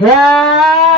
Yeah.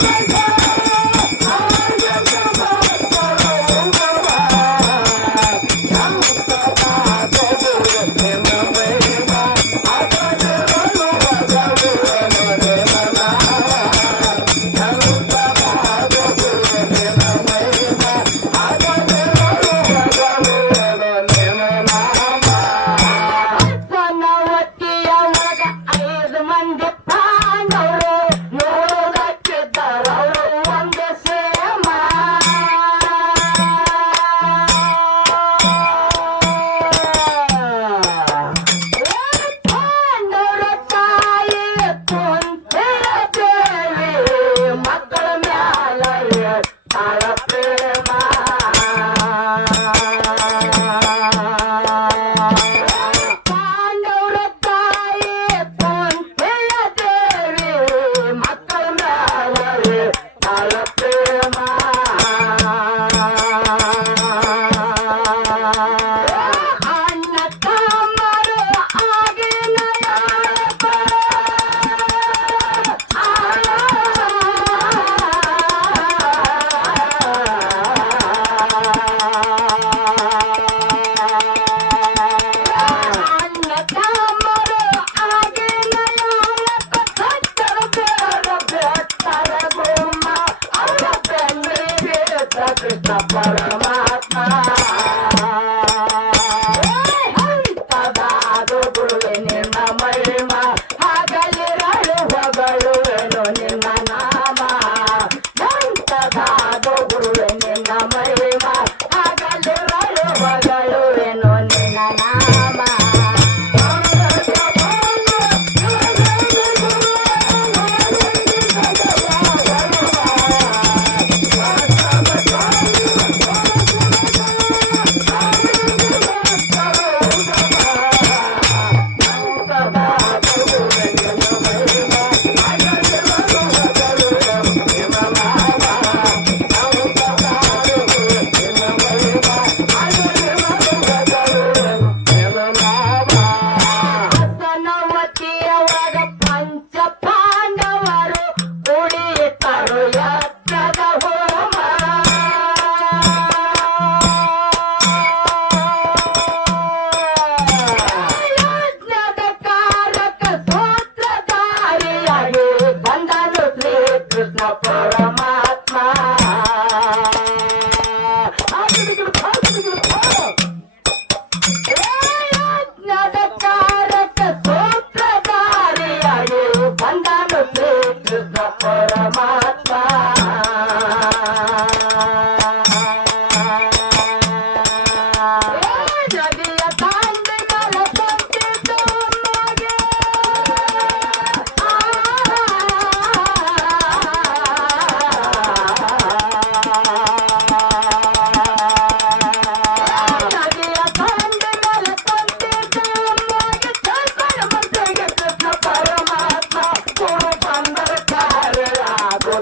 Bye-bye.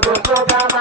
గొప్పగా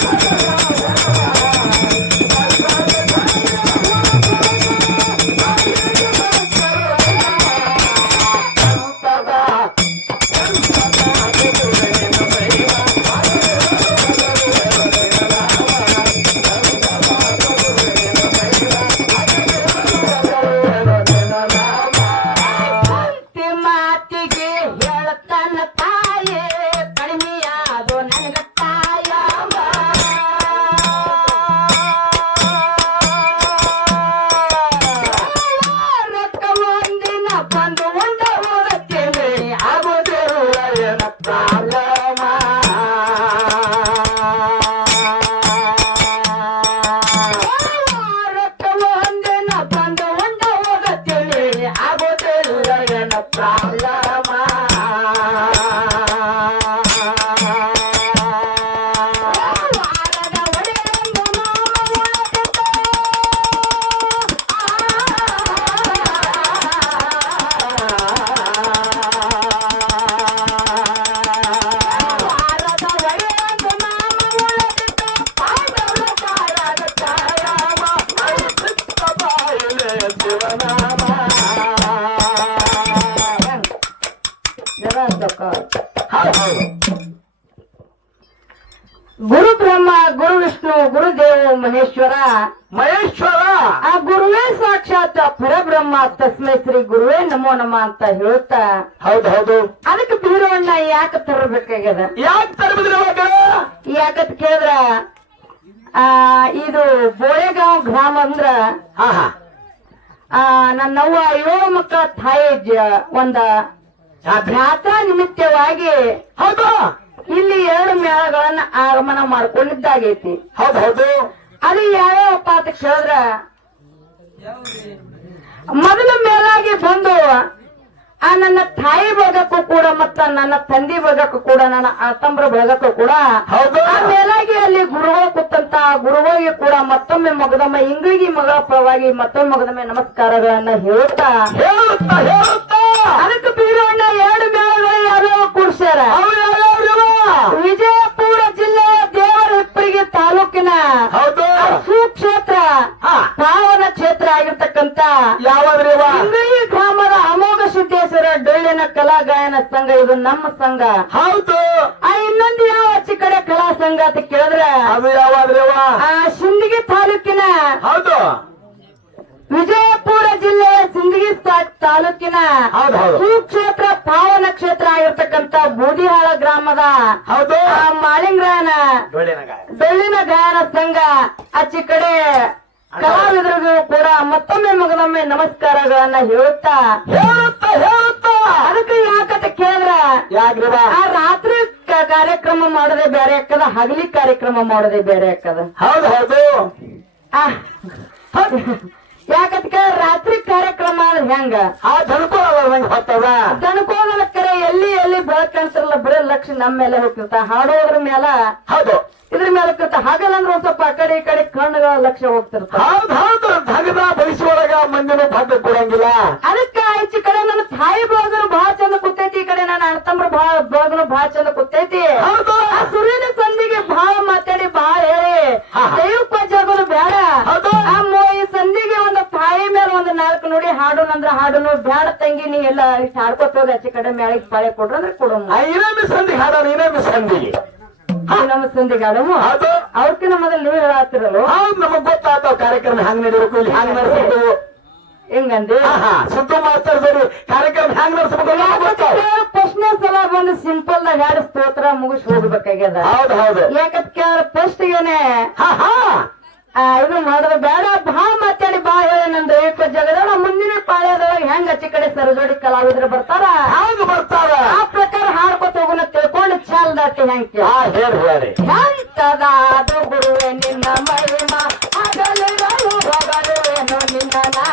Thank you. ಗುರು ಬ್ರಹ್ಮ ಗುರು ವಿಷ್ಣು ಗುರುದೇವ ಮಹೇಶ್ವರ. ಮಹೇಶ್ವರ! ಆ ಗುರುವೇ ಸಾಕ್ಷಾತ್ ಪರಬ್ರಹ್ಮ ತಸ್ಮೈ ಶ್ರೀ ಗುರುವೇ ನಮೋ ನಮ ಅಂತ ಹೇಳ್ತಾ ಹೌದು ಹೌದು. ಅದಕ್ಕೆ ಬೀರವಣ್ಣ ಯಾಕೆ ತರಬೇಕಾಗ್ಯದ? ಯಾಕೆ ತರಬೇಕು ಯಾಕತ್ ಕೇಳಿದ್ರ ಆ ಇದು ಬೋಳೆಗಾಂವ್ ಗ್ರಾಮ ಅಂದ್ರ ಹಾ ಹಾ. ಆ ನನ್ನವ್ವ ಏಳು ಮಕ್ಕಳ ತಾಯಿ ಜ- ಒಂದ. ಭ್ರಾತ ನಿಮಿತ್ತವಾಗಿ ಹೌದು. ಇಲ್ಲಿ ಎರಡು ಮೇಳಗಳನ್ನ ಆಗಮನ ಮಾಡ್ಕೊಂಡಿದ್ದಾಗೈತಿ. ಹೌದು ಹೌದು. ಅದು ಯಾವ್ಯಾವಪ್ಪ ಅಂತ ಕೇಳಿದ್ರ ಮೊದಲ ಮೇಲಾಗಿ ಬಂದು ಆ ನನ್ನ ತಾಯಿ ಬಳಗಕ್ಕೂ ಕೂಡ ಮತ್ತ ನನ್ನ ತಂದೆ ಬಳಗಕ್ಕೂ ಕೂಡ ನನ್ನ ಆತಂಬ್ರ ಬಳಗಕ್ಕೂ ಕೂಡ ಹೌದು. ಆ ಮೇಲಾಗಿ ಅಲ್ಲಿ ಗುರುಗಳು ಕೂತಂತ ಗುರುವಿಗೆ ಗುರುಗಳಿಗೆ ಕೂಡ ಮತ್ತೊಮ್ಮೆ ಮಗದಮ್ಮ ಇಂಗ್ಲಿಗಿ ಮಗಳ ಪರವಾಗಿ ಮತ್ತೊಮ್ಮೆ ಮಗದೊಮ್ಮೆ ನಮಸ್ಕಾರಗಳನ್ನ ಹೇಳುತ್ತಾ ಹೇಳುತ್ತಾ ಹೇಳುತ್ತಾ. ಅದಕ್ಕೆ ಬೀರಣ್ಣ ಎರಡು ಮೇಳಗಳು ಯಾವ್ಯಾವ ಕೂಡ್ಸ್ಯಾರ? ವಿಜಯಪುರ ಜಿಲ್ಲೆ ದೇವರ ಹಿಪ್ಪರಿಗೆ ತಾಲೂಕಿನ ಹೌದು. ಸುಕ್ಷೇತ್ರ ಪಾವನ ಕ್ಷೇತ್ರ ಆಗಿರ್ತಕ್ಕಂತ ಇಂಗಳಿ ಗ್ರಾಮದ ಅಮೋಘ ಸಿದ್ದೇಶ್ವರ ಡೊಳ್ಳಿನ ಕಲಾ ಗಾಯನ ಸಂಘ ಇದು ನಮ್ಮ ಸಂಘ. ಹೌದು. ಆ ಇನ್ನೊಂದು ಯಾವ ಆಚೆ ಕಡೆ ಕಲಾ ಸಂಘ ಅಂತ ಕೇಳಿದ್ರೆ ಅದು ಆ ಸಿಂದಗಿ ತಾಲೂಕಿನ ಹೌದು. ತಾ- ತಾಲೂಕಿನ ಸುಕ್ಷೇತ್ರ ಪಾವನ ಕ್ಷೇತ್ರ ಆಗಿರ್ತಕ್ಕಂತ ಬೂದಿಹಾಳ ಗ್ರಾಮದ ಹೌದು. ಆ ಮಾಳಿಂಗ್ರಾಯನ ಬೆಳ್ಳಿನ ಗಾಯ ಗಾಯನ ಸಂಘ ಅಚ್ಚಿ ಕಡೆ ಕಲಾವಿದರಿಗೂ ಕೂಡ ಮತ್ತೊಮ್ಮೆ ಮಗನೊಮ್ಮೆ ನಮಸ್ಕಾರಗಳನ್ನ ಹೇಳುತ್ತಾ ಹೇಳುತ್ತಾ ಹೇಳುತ್ತಾ. ಅದಕ್ಕೆ ಯಾಕಂತ ಕೇಳಿದ್ರ ಆ ರಾತ್ರಿ ಕಾರ್ಯಕ್ರಮ ಮಾಡದೆ ಬೇರೆ ಅಕ್ಕದ ಹಗಲಿ ಕಾರ್ಯಕ್ರಮ ಮಾಡದೆ ಬೇರೆ ಅಕ್ಕದ. ಹೌದು ಹೌದು. ಆ, ಯಾಕಂತ ರಾತ್ರಿ ಕಾರ್ಯಕ್ರಮ ಅಂದ್ರೆ ಹೆಂಗ? ಆ ತಡ್ಕೊಳ್ಳ ಹೊತ್ತವ? ಹೊತ್ತದ ಕರೆ ಎಲ್ಲಿ ಎಲ್ಲಿ ಬೆಳಕಂತಾರಲ್ಲ ಬರೀ ಲಕ್ಷ ನಮ್ಮ ಮೇಲೆ ಹೋಗ್ತಿರ್ತ ಹಾಡೋದ್ರ ಮೇಲ ಹೌದು. ಇದ್ರ ಮೇಲೆ ಹೋಗ್ತಿರ್ತ ಹಾಗಲ್ಲಂದ್ರೆ ಒಂದ್ ಸ್ವಲ್ಪ ಆ ಕಡೆ ಈ ಕಡೆ ಕಣ್ಣುಗಳ ಲಕ್ಷ ಹೋಗ್ತಿರ್ತ. ಹೌದು ಹೌದು. ಧಗದ ಬಯಸುವೊಳಗ ಮಂದಿನ ಭಾಗ ಕೊಡಂಗಿಲ್ಲ. ಅದಕ್ಕ ಈಚೆ ಕಡೆ ನನ್ನ ತಾಯಿ ಬಳಗನು ಬಹಳ ಚಂದ ಕೂತೈತಿ ಈ ಕಡೆ ನನ್ನ ಅಣ್ಣತಮ್ಮರು ಬಹಳ ಬಳಗನು ಬಹಳ ಚಂದ ಕೂತೈತಿ. ಹೌದು. ಆ ಸುರಿನ ಸಂದಿಗೆ ಬಹಳ ಮಾತಾಡಿ ಬಹಳ ಹೇಳಿ ಹಾ. ಹಾಡುನು ಬ್ಯಾಡ ತಂಗಿ ನೀ ಎಲ್ಲ ಇಷ್ಟ ಹಾಡ್ಕೊತ ಹೋಗಿ ಆಚೆ ಕಡೆ ಮೇಳಿಗೆ ಬಾಳೆ ಕೊಡ್ರ ಅಂದ್ರೆ ಕೊಡೋಣ ಇನ್ನೊಂದು ಸಂಧಿ ಹಾಡೋಣ ಇನ್ನೊಂದು ಸಂಧಿಗೆ. ನಮ್ಮ ಸಂಧಿಗೆ ಹಾಡము ಅದು. ಅವ್ರಕಿನ ಮೊದಲು ನೀವು ಹೇಳತ್ತಿರಲ್ಲ ಹೌದು ನಮಗ್ ಗೊತ್ತಾಗ್ತಾವ ಕಾರ್ಯಕ್ರಮ ಹ್ಯಾಂಗ್ ನಡಿಬೇಕು ಇಲ್ಲಿ ಹ್ಯಾಂಗ್ ನಡೆಸಬೇಕು. ಹೆಂಗಂದಿ? ಹಾ ಹಾ ಸಿದ್ದು ಮಾಸ್ತರ್ ಜೋಡಿ ಕಾರ್ಯಕ್ರಮ ಹ್ಯಾಂಗ್ ನಡೆಸಬೇಕು ಪ್ರಶ್ನೆ ಸಲ ಬಂದು ಸಿಂಪಲ್ ನಾಗ ಹಾಡಿಸ್ತೋತ್ರ ಮುಗಿಸ್ ಹೋಗ್ಬೇಕಾಗ್ಯದ. ಹೌದು ಹೌದು. ಯಾಕತ್ ಕೇಳ ಫಸ್ಟ್ ಏನೇ ಹಾ ಹಾ. ಇದು ಮಾಡೋದು ಬೇಡ. ಬಾ ಮಾತಾಡಿ ಬಾ ಹೇಳೇನಂದ್ರೆ ಏಕ ಜಗದ ಮುಂದಿನ ಪಾಳ್ಯದೊಳಗೆ ಹೆಂಗ್ ಚಿಕ್ಕಡೆ ಕಡೆ ಸರಜೋಡಿ ಕಲಾವಿದ್ರು ಬರ್ತಾರ? ಹೌದು ಬರ್ತಾರ ಆ ಪ್ರಕಾರ ಹಾಡ್ಕೊತ ಹೋಗುನ ತಿಳ್ಕೊಂಡು ಚಾಲ್ ದಾಟಿ ಹೆಂಗ್ ಕೇಳ ಹಾ ಹೇಳಿ ಹೇಳಿ. ಎಂತದಾದ ಗುರುವೆ ನಿನ್ನ ಮಹಿಮಾ. ಹಗಲಿರಲು ಹೊಗಳುವೆನು ನಿನ್ನ ನಾಮ.